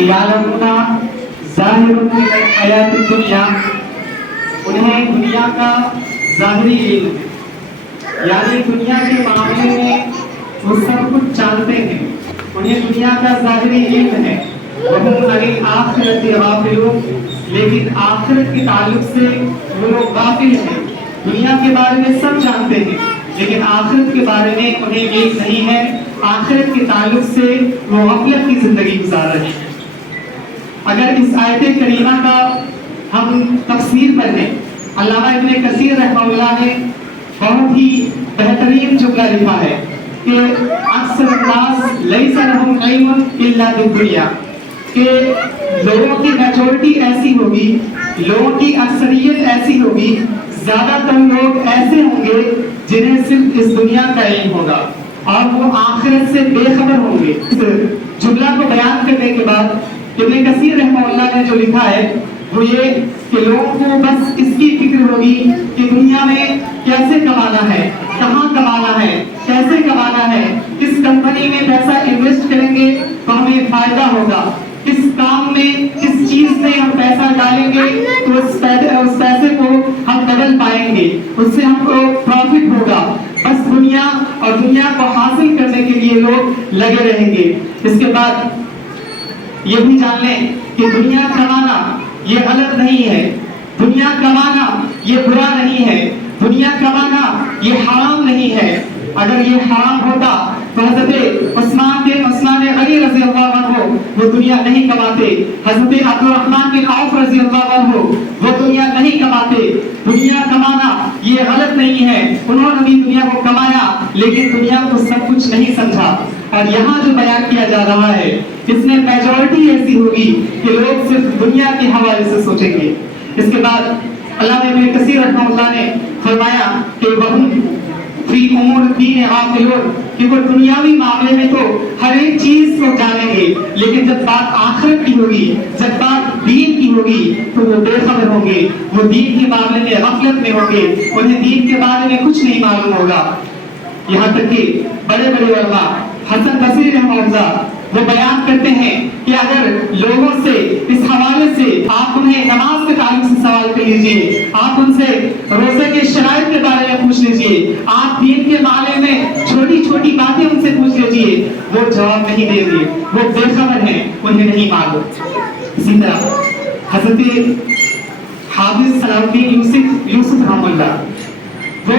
यालमुना ज़ाहिरुन मिनल हयातिद दुनिया, उन्हें दुनिया का ज़ाहिरी इल्म है, यानी दुनिया के मामले में वो सब कुछ जानते हैं, उन्हें दुनिया का ज़ाहिरी इल्म है। वहुम अनिल आखिरति गाफिलून, लेकिन आखिरत के ताल्लुक से वो लोग गाफिल हैं। दुनिया के बारे में सब जानते हैं, लेकिन आखिरत के बारे में उन्हें इल्म नहीं है। आखिरत के ताल्लुक से वो गफलत की जिंदगी गुजार रहे हैं। अगर इस आयत करीमा का हम तफसीर पढ़ें, अल्लामा इब्न कसीर रहमतुल्लाह ने बहुत ही बेहतरीन जुमला लिखा है कि अक्सर नास लैसा लहुम इल्मुन इल्ला बिद्दुनिया, कि लोगों की मेजॉरिटी ऐसी होगी, लोगों की अक्सरियत ऐसी होगी, ज्यादातर लोग ऐसे होंगे जिन्हें सिर्फ इस दुनिया का इल्म होगा और वो आखिरत से बेखबर होंगे। इस जुमला को बयान करने के बाद इब्न कसीर रहमतुल्लाह ने जो लिखा है वो ये कि लोगों को बस इसकी फिक्र होगी कि दुनिया में कैसे कमाना है, कहाँ कमाना है, कैसे कमाना है, किस कंपनी में पैसा इन्वेस्ट करेंगे तो हमें फायदा होगा, किस काम में, किस चीज में हम पैसा डालेंगे तो उस पैसे को हम डबल पाएंगे, उससे हमको प्रॉफिट होगा। बस दुनिया और दुनिया को हासिल करने के लिए लोग लगे रहेंगे। इसके बाद ये भी जान लें कि दुनिया कमाना ये गलत नहीं है, दुनिया कमाना ये बुरा नहीं है, दुनिया कमाना ये हराम नहीं है। अगर ये हराम होता तो हज़रत उस्मान गनी रज़ी अल्लाह अन्हु वो दुनिया नहीं कमाते, हज़रत अब्दुर्रहमान बिन औफ रज़ी अल्लाह अन्हु वो दुनिया नहीं कमाते। दुनिया कमाना ये गलत नहीं है, उन्होंने भी दुनिया को कमाया लेकिन दुनिया को सब कुछ नहीं समझा। और यहाँ जो बयान किया जा रहा है इसमें मेजॉरिटी ऐसी होगी कि लोग सिर्फ दुनिया के हवाले से सोचेंगे। इसके बाद अल्लामा इब्न कसीर रहमतुल्लाह ने फरमाया कि वहुम फी उमूर दीन गाफिलून, कि वो दुनियावी मामले में तो हर एक चीज को जानेंगे, लेकिन जब बात आखिरत की होगी, जब बात दीन की होगी तो वो बेखबर होंगे, वो दीन के मामले में गफलत में होंगे, उन्हें दीन के बारे में कुछ नहीं मालूम होगा। यहाँ तक कि बड़े बड़े उलमा हसन बसरी रहमतुल्लाह वो बयान करते हैं कि अगर लोगों से इस हवाले से आप उन्हें नमाज के ताल्लुक से सवाल कर लीजिए, आप उनसे रोजे के शराइत के बारे में पूछ लीजिए, आप दीन के मामले में छोटी छोटी बातें उनसे पूछ लीजिए, वो जवाब नहीं देंगे, वो बेखबर हैं, उन्हें नहीं मालूम। इसी तरह हज़रत हाफिज सलाहुद्दीन यूसुफ रहमतुल्लाह वो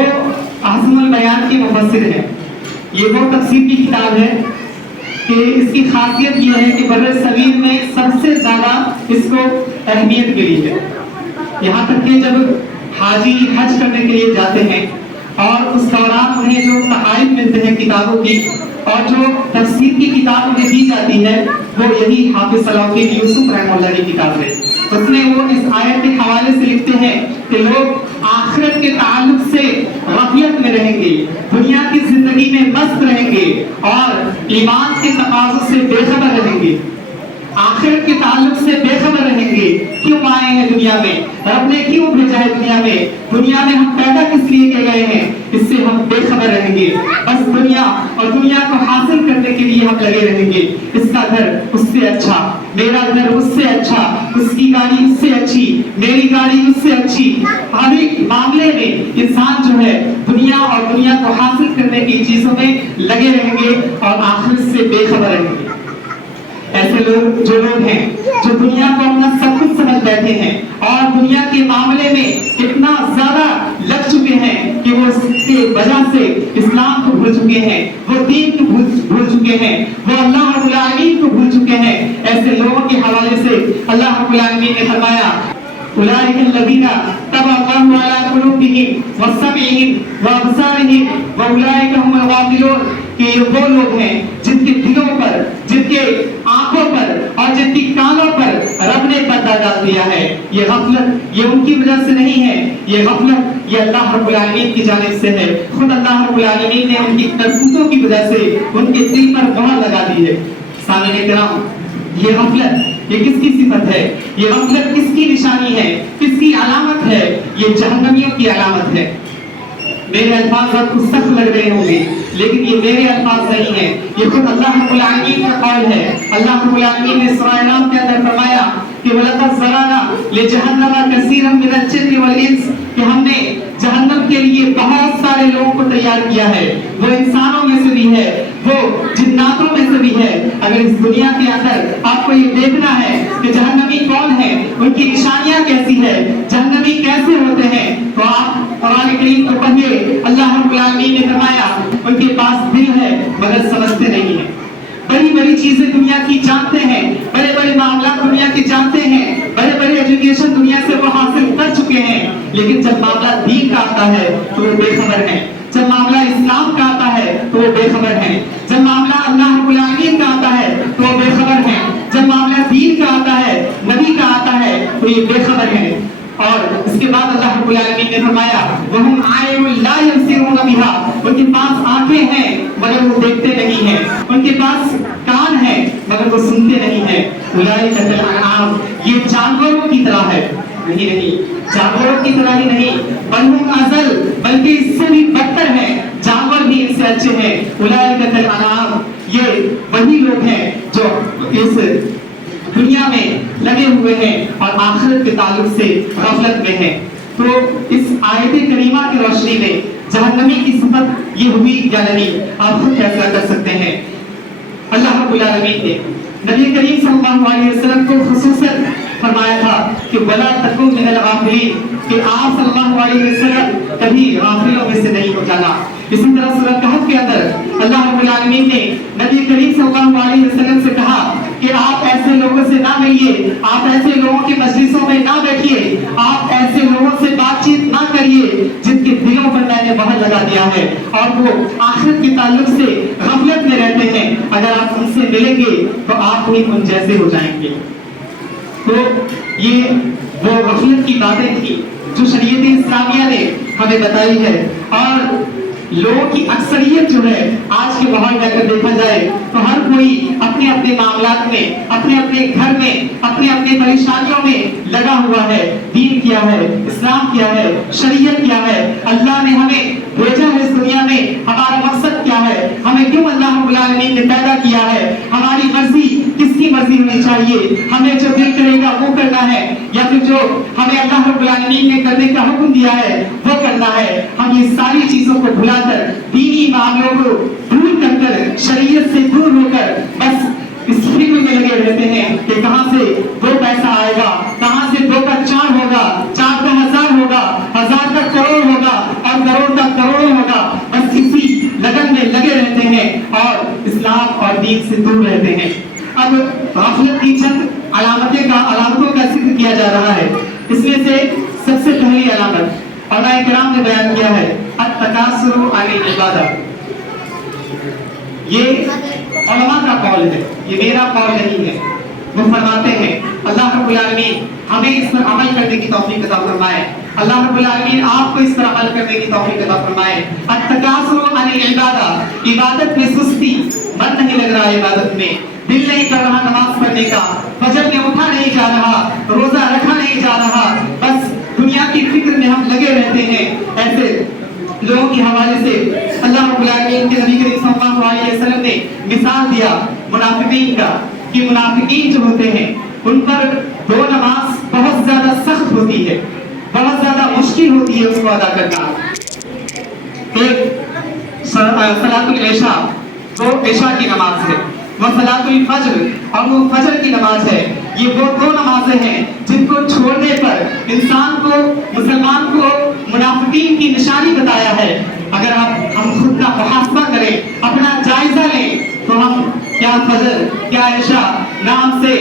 आज़मुल बयान के मुफस्सिर हैं। ये वो तफसीर की किताब है कि इसकी खासियत ये है कि बर्र सगीर में सबसे ज्यादा इसको अहमियत मिली है। यहाँ तक कि जब हाजी हज करने के लिए जाते हैं और उस दौरान उन्हें जो तहाइफ मिलते हैं किताबों की और जो तफसीर की किताब उन्हें दी जाती है वो यही हाफिज सलाहुद्दीन यूसुफ रहमतुल्लाह की किताब है। उसमें वो इस आयत के हवाले से लिखते हैं कि लोग आखिरत के ताल्लुक से गफलत में रहेंगे, दुनिया की जिंदगी में मस्त रहेंगे और ईमान के तकाज़ों से बेखबर रहेंगे, आखिरत के ताल्लुक से बेखबर रहेंगे। क्यों आए हैं दुनिया में, रब ने क्यों भेजा है दुनिया में, दुनिया में हम पैदा किस लिए किए गए हैं, इससे हम बेखबर रहेंगे। बस दुनिया और दुनिया को हासिल करने के लिए हम लगे रहेंगे। इसका घर उससे अच्छा, मेरा घर उससे अच्छा, उसकी गाड़ी उससे अच्छी, मेरी गाड़ी उससे अच्छी। हर एक मामले में इंसान जो है दुनिया और दुनिया को हासिल करने की चीजों में लगे रहेंगे और आखिरत से बेखबर रहेंगे। ऐसे लोग जो लोग हैं जो दुनिया को अपना सब कुछ समझ बैठे हैं और दुनिया के मामले में इतना ज्यादा लग चुके हैं कि वो इसके वजह से इस्लाम को भूल चुके हैं, वो दीन को भूल चुके हैं, वो अल्लाह रब्बुल आलमीन को भूल चुके हैं। ऐसे लोगों के हवाले से अल्लाह रब्बुल आलमीन ने फरमाया उलाइकल लज़ीना तबअल्लाहु अला कुलूबिहिम व समइहिम व अबसारिहिम व उलाइका हुमुल गाफिलून, कि ये वो लोग हैं जिनके दिलों पर, जिनके आंखों पर और जिनकी कानों पर रब ने पर्दा डाल दिया है। ये गफलत ये उनकी वजह से नहीं है, ये गफलत ये अल्लाह रब्बुल आलमीन की जानिब से है। खुद अल्लाह रब्बुल आलमीन ने उनकी करतूतों की वजह से उनके दिल पर मोहर लगा दी है। सामने किराम, ये गफलत ये किसकी सिफत है, ये गफलत किसकी निशानी है, किसकी अलामत है? ये जहन्नमियों की अलामत है। मेरे अल्फाज आपको सख्त लग रहे होंगे لیکن یہ میرے الفاظ نہیں ہیں، یہ خود اللہ رب العالمین کا قول ہے۔ اللہ رب العالمین نے سورہ انعام کے اندر فرمایا کہ وَلَقَدْ زَرَعْنَا لِجَهَنَّمَ كَثِيرًا مِنَ الْجِنِّ وَالْإِنسِ، کہ ہم نے جہنم کے لیے بہت سارے لوگوں کو تیار کیا ہے، وہ انسانوں میں سے بھی ہے، وہ جناتوں میں سے بھی ہے۔ اگر اس دنیا کے اندر آپ کو یہ دیکھنا ہے کہ جہنمی کون ہے، ان کی نشانیاں کیسی ہے، جہنمی کیسے ہوتے ہیں، تو آپ قرآن کریم کو پڑھیے۔ اللہ رب العالمین نے فرمایا ان کے پاس دل ہے مگر سمجھتے نہیں ہیں، بڑی بڑی چیزیں دنیا کی جانتے ہیں، بڑے بڑے معاملات دنیا کے جانتے ہیں، بڑے بڑے ایجوکیشن دنیا سے وہ حاصل کر چکے ہیں، لیکن جب معاملہ دین کا آتا ہے تو وہ بے خبر ہیں، جب معاملہ اسلام کا آتا ہے تو وہ بے خبر ہیں، جب معاملہ اللہ رب العالمین کا آتا ہے تو وہ بے خبر ہیں، جب معاملہ دین کا آتا ہے، نبی کا آتا ہے تو یہ بے خبر ہیں۔ اور اس کے بعد اللہ رب العالمین نے فرمایا وَهُمْ عَيْنٌ لَا يَبْصِرُونَ بِهَا، ان کے پاس آنکھیں ہیں مگر وہ دیکھتے نہیں ہیں، ان کے پاس کان ہیں مگر وہ سنتے نہیں ہیں۔ اولئک کالانعام، یہ جانوروں کی طرح ہے، نہیں جانوروں کی طرح ہی نہیں، بل ہم اضل، بلکہ اس سے بھی بدتر ہیں، جانور بھی ان سے اچھے ہیں۔ اولئک کالانعام، یہ وہی لوگ ہیں جو اس دنیا میں لگے ہوئے ہیں اور آخرت کے تعلق سے غفلت میں ہیں۔ تو اس آیت کریمہ کی روشنی میں جہنمی کی صفت یہ ہوئی یا نہیں، آپ خود فیصلہ کر سکتے ہیں۔ اللہ رب العالمین نے نبی کریم صلی اللہ علیہ وسلم کو خصوصاً فرمایا تھا کہ وَلَا تَكُن مِنَ الْغَافِلِينَ، کہ آپ صلی اللہ علیہ وسلم کبھی غافلوں میں سے نہیں ہو جانا۔ اسی طرح سورہ کہف کے اندر اللہ رب العالمین نے نبی کریم صلی اللہ علیہ وسلم سے کہا کہ آپ ایسے لوگوں سے نہ ملیے، آپ ایسے لوگوں کی مجلسوں میں نہ بیٹھیے، آپ ایسے لوگوں سے بات چیت نہ کریے جن کے دلوں پر میں نے مہر لگا دیا ہے اور وہ آخرت کے تعلق سے غفلت میں رہتے ہیں، اگر آپ ان سے ملیں گے تو آپ بھی ان جیسے ہو جائیں گے۔ تو یہ وہ غفلت کی باتیں تھیں جو شریعت اسلامیہ نے ہمیں بتائی ہے، اور لوگوں کی اکثریت جو ہے آج کے ماحول میں اگر دیکھا جائے تو ہر کوئی اپنے اپنے معاملات میں، اپنے اپنے گھر میں، اپنے اپنے پریشانیوں میں لگا ہوا ہے۔ دین کیا ہے، اسلام کیا ہے، شریعت کیا ہے، اللہ نے ہمیں بھیجا ہے اس دنیا میں، ہمارا مقصد کیا ہے، ہمیں کیوں اللہ رب العالمین نے پیدا کیا ہے، ہماری مرضی کس کی مرضی ہونی چاہیے، ہمیں جو دل کرے گا وہ کرنا ہے یا پھر جو ہمیں اللہ رب العالمین نے کرنے کا حکم دیا ہے وہ کرنا ہے۔ ہم یہ ساری چیزوں کو بھلا کر، دینی معاملوں کو دور کر کر، شریعت سے دور ہو کر بس اس فکر میں لگے رہتے ہیں کہ کہاں سے دو پیسہ آئے گا، کہاں سے دو کا چار ہوگا، چار کا ہزار ہوگا، ہزار کا کروڑ ہوگا اور کروڑ کا کروڑوں ہوگا، بس اسی لگن میں لگے رہتے ہیں اور اسلام اور دین سے دور رہتے ہیں۔ اب غفلت کی چند علامتوں کا ذکر کیا جا رہا ہے۔ اس میں سے سب سے پہلی علامت علماء کرام نے بیان کیا ہے التکاسل عن العبادہ۔ یہ علماء کا قول ہے، یہ میرا قول نہیں ہے۔ وہ فرماتے ہیں اللہ رب العالمین ہمیں اس پر عمل کرنے کی توفیق عطا فرمائے، اللہ رب العالمین آپ کو اس پر عمل کرنے کی توفیق عطا فرمائے۔ التکاسل عن العبادہ، عبادت میں سستی، من نہیں لگ رہا عبادت میں، دل نہیں کر رہا نماز پڑھنے کا، فجر میں اٹھا نہیں جا رہا، روزہ رکھا نہیں جا رہا، بس دنیا کی فکر میں ہم لگے رہتے ہیں۔ ایسے لوگوں کے حوالے سے اللہ رب العالمین کے نبی کریم صلی اللہ علیہ وسلم نے مثال دیا منافقین کا، کہ منافقین جو ہوتے ہیں ان پر دو نماز بہت زیادہ سخت ہوتی ہے، بہت زیادہ مشکل ہوتی ہے اس کو ادا کرنا۔ ایک صلاۃ العشاء، وہ عشاء کی نماز ہے، وہ صلاۃ الفجر اور وہ فجر کی نماز ہے۔ یہ وہ دو نمازیں ہیں جن کو چھوڑنے پر انسان کو، مسلمان کو منافقین کی نشانی بتایا ہے۔ اگر ہم خود کا محاسبہ کریں، اپنا جائزہ لیں تو ہم کیا فجر، کیا عشاء، نہ ہم سے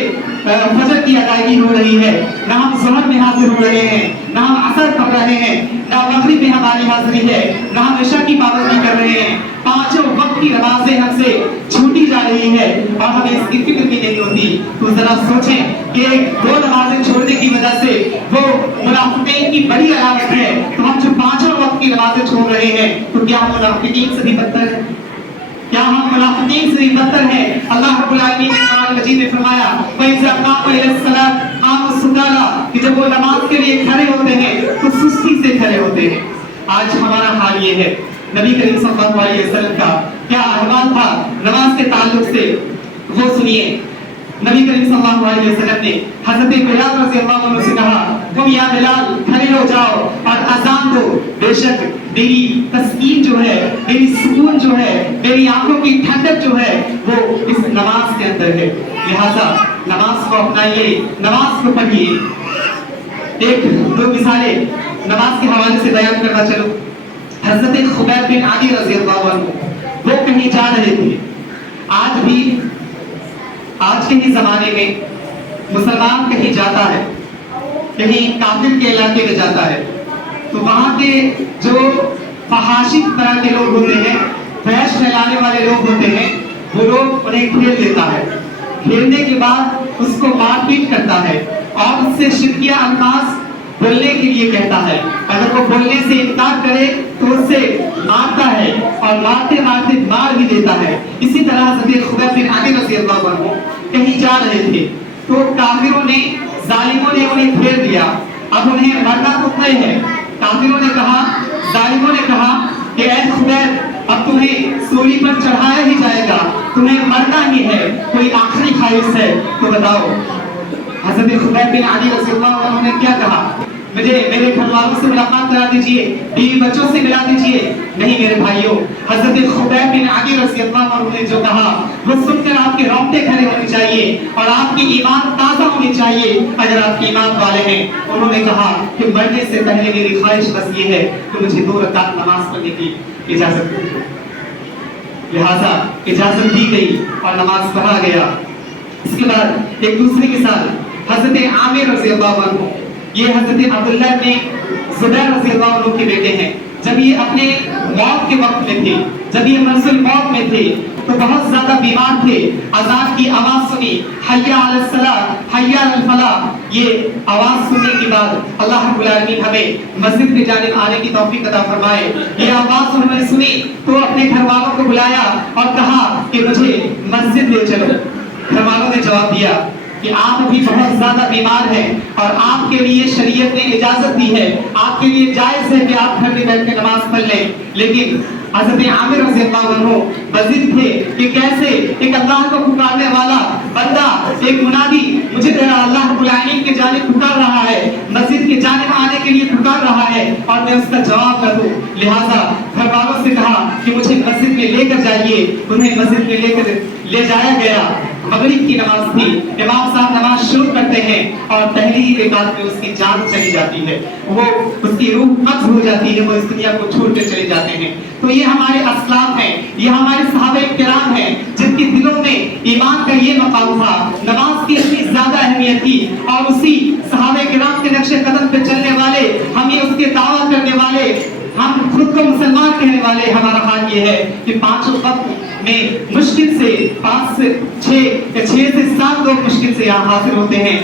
فجر کی ادائیگی ہو رہی ہے، نہ ہم ظہر میں حاضر ہو رہے ہیں، نہ ہم عصر پڑھ رہے ہیں، نہ مغرب میں ہماری حاضری ہے، نہ ہم عشاء کی پابندی کر رہے ہیں۔ پانچوں وقت کی نمازیں ہم سے چھوٹی جا رہی ہے اور ہمیں اس کی فکر بھی نہیں ہوتی۔ تو ذرا سوچیں کہ دو نمازیں چھوڑنے کی وجہ سے وہ منافقین کی بڑی علامت ہے، تو ہم جو پانچوں وقت کی نمازیں چھوڑ رہے ہیں تو کیا ہم منافقین سے بھی بدتر ہیں؟ کیا ہم منافقین سے بھی بدتر ہیں؟ اللہ رب العالمین نے قرآن مجید میں فرمایا وَإِذَا قَامُوا إِلَى الصَّلَاةِ قَامُوا سُكَارَىٰ، کہ جب وہ نماز کے لیے کھڑے ہوتے ہیں تو سستی سے کھڑے ہوتے ہیں۔ آج ہمارا حال یہ ہے، नबी करीम सल्लल्लाहु अलैहि वसल्लम का क्या अहवाल था नमाज के ताल्लुक से, वो सुनिए। नबी करीम सल्लल्लाहु अलैहि वसल्लम ने हजरत बिलाल रज़ियल्लाहु अन्हु से कहा, तुम या बिलाल खड़े हो जाओ और अजान दो, बेशक मेरी तस्कीन जो है, मेरी सुकून जो है, मेरी आंखों की ठंडक जो है वो इस नमाज के अंदर है। लिहाजा नमाज को अपनाइए, नमाज को पढ़िए। एक दो मिसालें नमाज के हवाले से बयान करना चलो। हजरत खुबैब बिन आदी रज़ियल्लाहु अन्हु वो कहीं जा रहे थे। आज भी आज के ही जमाने में मुसलमान कहीं जाता है, कहीं काफिर के इलाके में जाता है, तो वहां के जो फहाशी तरह के लोग होते हैं, फहश फैलाने वाले लोग होते हैं, वो लोग उन्हें खेल देता है। खेलने के बाद उसको मारपीट करता है और उससे शिरकिया अल्फाज बोलने के लिए कहता है। अगर वो बोलने से इनकार करे तो उससे मारता है और मारते मारते मार भी देता है। इसी तरह हज़रत खुबैब बिन आदी रज़ियल्लाहु अन्हु कहीं जा रहे थे, तो काफिरों ने, जालिमों ने उन्हें घेर दिया। अब उन्हें मरना तो तय है। काफिरों ने कहा, जालिमों ने कहा कि ऐ खुबैब, अब तुम्हें सूली पर चढ़ाया ही जाएगा, तुम्हें मरना ही है, कोई आखिरी ख्वाहिश है तो बताओ। हज़रत खुबैब बिन आदी रज़ियल्लाहु अन्हु ने क्या कहा, मुझे मेरे घर वालों से मुलाकात करा दीजिए, बीवी बच्चों से मिला दीजिए। नहीं मेरे भाइयों, हज़रत खुबैब बिन आदी रज़ियल्लाहु अन्हु ने जो कहा वो सुनकर आपके रोंगटे खड़े होने चाहिए और आपकी ईमान ताज़ा होनी चाहिए अगर आप ईमान वाले हैं। उन्होंने कहा कि मरने से पहले मेरी ख्वाहिश बस ये है कि मुझे 2 रकात नमाज पढ़ने की इजाजत दे। लिहाजा इजाजत दी गई और नमाज पढ़ा गया। इसके बाद एक दूसरी मिसाल, हज़रत आमिर रज़ियल्लाहु अन्हु, ये हज़रत अब्दुल्लाह ने ज़ुबैर रज़ियल्लाहु अन्हु के बेटे हैं। जब ये अपने मौत के वक्त में थे, जब ये मंजिल मौत में थे, तो बहुत ज्यादा बीमार थे। अज़ान की आवाज सुनी, हय्या अलस सलाह, हय्या अलल फलाह, ये आवाज सुनने के बाद अल्लाह रब्बुल आलमीन हमें मस्जिद की जानिब आने की तौफीक अता फरमाए। ये आवाज उन्होंने सुनी तो अपने घर वालों को बुलाया और कहा कि मुझे मस्जिद ले चलो। घर वालों ने जवाब दिया कि आप अभी बहुत ज्यादा बीमार हैं और आपके लिए शरीयत ने इजाजत दी है, आपके लिए जायज है कि आप घर में बैठ के नमाज पढ़ लें। लेकिन हज़रत आमिर रज़ियल्लाहु अन्हु बज़िद थे कि कैसे एक अल्लाह को पुकारने वाला बंदा, एक मुनादी मुझे अल्लाह रब्बुल आलमीन की जानिब पुकार रहा है, मस्जिद की जानिब आने के लिए पुकार रहा है और मैं उसका जवाब न दूं। लिहाजा घर वालों से कहा कि मुझे मस्जिद में लेकर जाइए। उन्हें मस्जिद में लेकर ले जाया गया। मगरिब की नमाज थी, इमाम साहब नमाज शुरू करते हैं और पहली ही रकात में उसकी जान चली जाती है, वो उसकी रूह कब्ज़ हो जाती है, वो इस दुनिया को छोड़कर चले जाते हैं। तो ये हमारे असलाफ हैं, ये हमारे सहाबा किराम हैं जिनके दिलों में ईमान का ये मकाम था, नमाज की इतनी ज्यादा अहमियत थी और उसी सहाबा किराम के नक्शे कदम पे चलने वाले, हमें उसके दावा करने वाले, हम खुद को मुसलमान कहने वाले, हमारा हाल ये है कि 5 वक्त में मुश्किल से 5 से 6 या 6 से 7 लोग मुश्किल से यहाँ हाजिर होते हैं।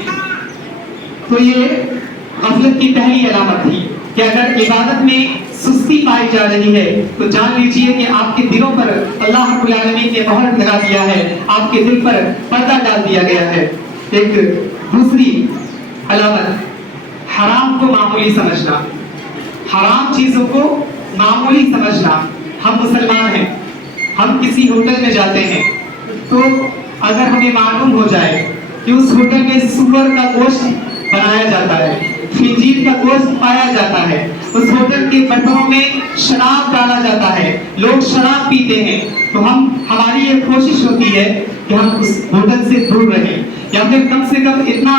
तो ये गफलत की पहली अलामत थी कि अगर इबादत में सुस्ती पाई जा रही है तो जान लीजिए कि आपके दिलों पर अल्लाह रब्बुल आलमीन ने मोहर लगा दिया है, आपके दिल पर पर्दा डाल दिया गया है। एक दूसरी अलामत, हराम को मामूली समझना, हराम चीजों को मामूली समझना। हम मुसलमान हैं, हम किसी होटल में जाते हैं तो अगर हमें मालूम हो जाए कि उस होटल में सूअर का गोश्त बनाया जाता है, खंजीर का गोश्त पाया जाता है, उस होटल के बर्तनों में शराब डाला जाता है, लोग शराब पीते हैं, तो हमारी ये कोशिश होती है कि हम उस होटल से दूर रहें, या फिर कम से कम इतना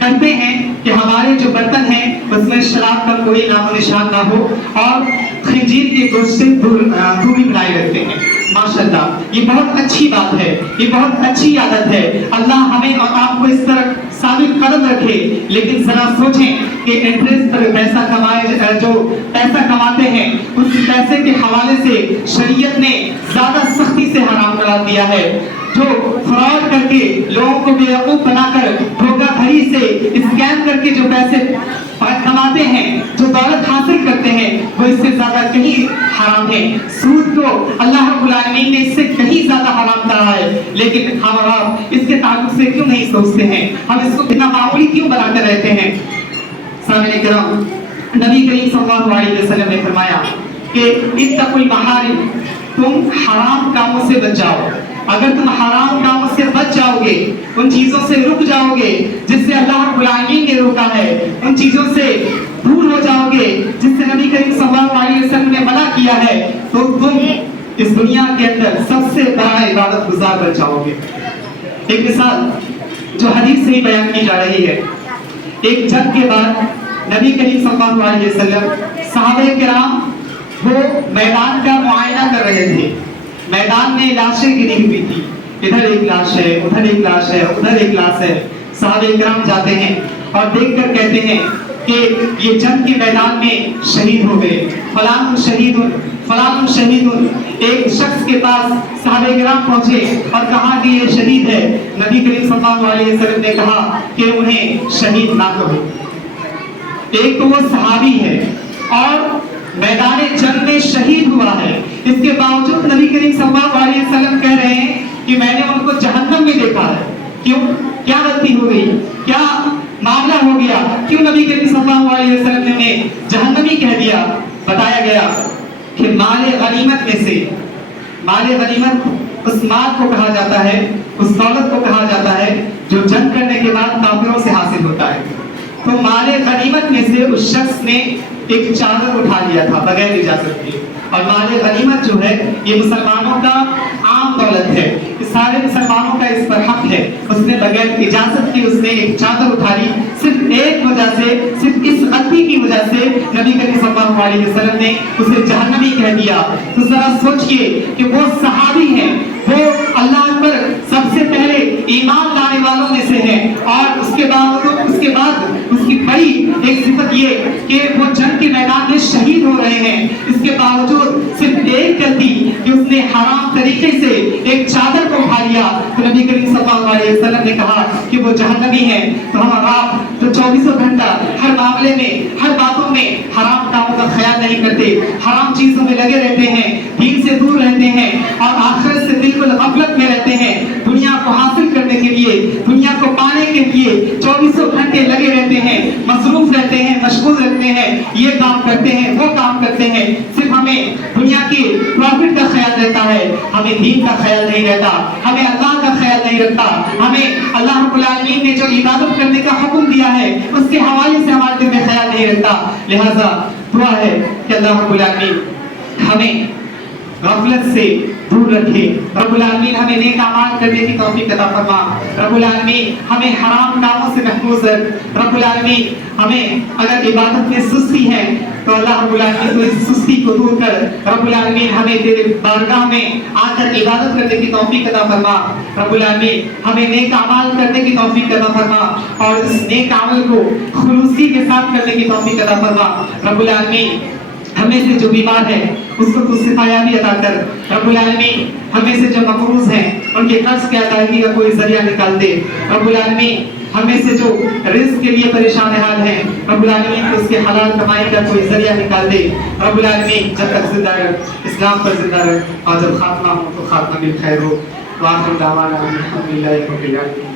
करते हैं कि हमारे जो बर्तन हैं उसमें शराब का कोई नामो निशान ना हो और खंजीर के गोश्त से दूरी बनाए रखते हैं। माशाल्लाह, ये बहुत अच्छी बात है, ये बहुत अच्छी आदत है। अल्लाह हमें और आपको इस तरह साबित कदम रखे। लेकिन जरा सोचें कि इंटरेस्ट पर पैसा कमाए, जो पैसा कमाते हैं उस पैसे के हवाले से शरीयत ने ज्यादा सख्ती से हराम करार दिया है। जो फ्रॉड करके लोगों को बेवकूफ बनाकर धोखाधड़ी से स्कैम करके जो पैसे कमाते हैं, जो दौलत हासिल करते हैं, वो इससे ज्यादा कहीं हराम है। सूद को अल्लाह रब्बुल आलमीन ने इससे कहीं ज्यादा हराम कहा है, लेकिन हम आप इसके ताल्लुक से क्यों नहीं सोचते हैं? हम इसको इतना मामूली क्यों बनाते रहते हैं? सामने किराम, नबी करीम सल्लल्लाहु अलैहि वसल्लम ने फरमाया کہ اتقوا المحارم، تم حرام کاموں سے بچ جاؤ. اگر تم حرام کاموں سے بچ جاؤ گے، ان چیزوں سے رک جاؤ گے جس سے اللہ رب العالمین نے روکا ہے، ان چیزوں سے دور ہو جاؤ گے جس سے نبی کریم صلی اللہ علیہ وسلم نے منع کیا ہے، تو تم اس دنیا کے اندر سب سے بڑا عبادت گزار بن جاؤ گے. ایک مثال جو حدیث سے ہی بیان کی جا رہی ہے، ایک جنگ کے بعد نبی کریم صلی اللہ علیہ وسلم صحابہ کرام وہ میدان کا معائنہ کر رہے تھے. میدان میں لاشیں گری ہوئی تھی، ادھر ایک لاش ہے، ادھر ایک لاش ہے، ادھر ایک لاش ہے. صحابہ کرام جاتے ہیں اور دیکھ کر کہتے ہیں کہ یہ جنگ کے میدان میں شہید ہو گئے، فلاں شہید، فلاں شہید. ایک شخص کے پاس صحابہ کرام پہنچے اور کہا کہ یہ شہید ہے. نبی کریم صلی اللہ علیہ وسلم نے کہا کہ انہیں شہید نہ کہو. ایک تو وہ صحابی ہے اور میدان جنگ میں شہید ہوا ہے، اس کے باوجود نبی کریم صلی اللہ علیہ وسلم کہہ رہے ہیں کہ میں نے ان کو جہنم میں دیکھا ہے. کیوں؟ کیا غلطی ہو گئی؟ کیا معاملہ ہو گیا؟ کیوں نبی کریم صلی اللہ علیہ وسلم نے انہیں جہنمی کہہ دیا؟ بتایا گیا کہ مال غنیمت میں سے، مال غنیمت اس مال کو کہا جاتا ہے، اس دولت کو کہا جاتا ہے جو جنگ کرنے کے بعد کافروں سے حاصل ہوتا ہے. تو مال غنیمت میں سے اس شخص نے ایک چادر اٹھا لیا تھا بغیر اجازت کے. اور مال غنیمت جو ہے یہ مسلمانوں کا عام دولت ہے، سارے مسلمانوں کا اس پر حق ہے. اس نے بغیر اجازت کے اس نے ایک چادر اٹھا لی، صرف ایک وجہ سے، صرف اس غلطی کی وجہ سے نبی کریم صلی اللہ علیہ وسلم نے اسے جہنمی کہہ دیا. تو ذرا سوچئے کہ وہ صحابی ہیں، وہ اللہ پر سب سے پہلے ایمان لانے والوں میں سے ہیں، اور اس کے بعد اس کی بڑی ایک صفت یہ کہ وہ جنگ کے میدان میں شہید ہو رہے ہیں. اس کے باوجود صرف ایک غلطی کہ اس نے حرام طریقے سے ایک چادر کو اٹھا لیا تو نبی کریم صلی اللہ علیہ وسلم نے کہا کہ وہ جہنمی ہے. تو ہم آپ جو 24 گھنٹہ ہر معاملے میں، ہر باتوں میں حرام کاموں کا خیال نہیں کرتے، حرام چیزوں میں لگے رہتے ہیں، دین سے دور رہتے ہیں اور آخرت سے بالکل غفلت میں رہتے ہیں، دنیا کو حاصل کرنے کے لیے، دنیا کو پانے کے لیے 24 گھنٹے لگے رہتے ہیں، مصروف رہتے ہیں، مشغول رہتے ہیں، یہ کام کرتے ہیں، وہ کام کرتے ہیں. صرف ہمیں دنیا کی پروفٹ کا خیال رہتا ہے، ہمیں دین کا خیال نہیں رہتا، ہمیں اللہ کا خیال نہیں رکھتا، ہمیں اللہ رب العالمین نے جو عبادت کرنے کا حکم دیا ہے اس کے حوالے سے ہمارے دل میں خیال نہیں رکھتا. لہذا دعا ہے کہ اللہ رب العالمین ہمیں غفلت سے دور رکھے. رب العالمین ہمیں نیک اعمال کرنے کی توفیق عطا فرما. رب العالمین ہمیں حرام کاموں سے محفوظ رکھ. رب العالمین ہمیں اگر عبادت میں سستی ہے تو اللہ رب العالمین تو اس سستی کو دور کر. رب العالمین ہمیں تیرے بارگاہ میں آ کر عبادت کرنے کی توفیق عطا فرما. رب العالمین ہمیں نیک اعمال کرنے کی توفیق عطا فرما اور اس نیک عمل کو خلوصی کے ساتھ کرنے کی توفیق عطا فرما. رب العالمین ہمیں سے جو بیمار ہے اس کو تو شفایابی عطا کر. رب العالمین ہمیں سے جو مقروض ہیں ان کے قرض کی ادائیگی کا کوئی ذریعہ نکال دے. رب العالمین ہمیں سے جو رزق کے لیے پریشان حال ہیں رب العالمین اس کے حلال کمائی کا کوئی ذریعہ نکال دے. رب العالمین جب تک زندہ رہ اسلام پر زندہ رہ اور جب خاتمہ ہو تو خاتمہ بالخیر ہو. وآخر دعوانا الحمدللہ رب العالمین.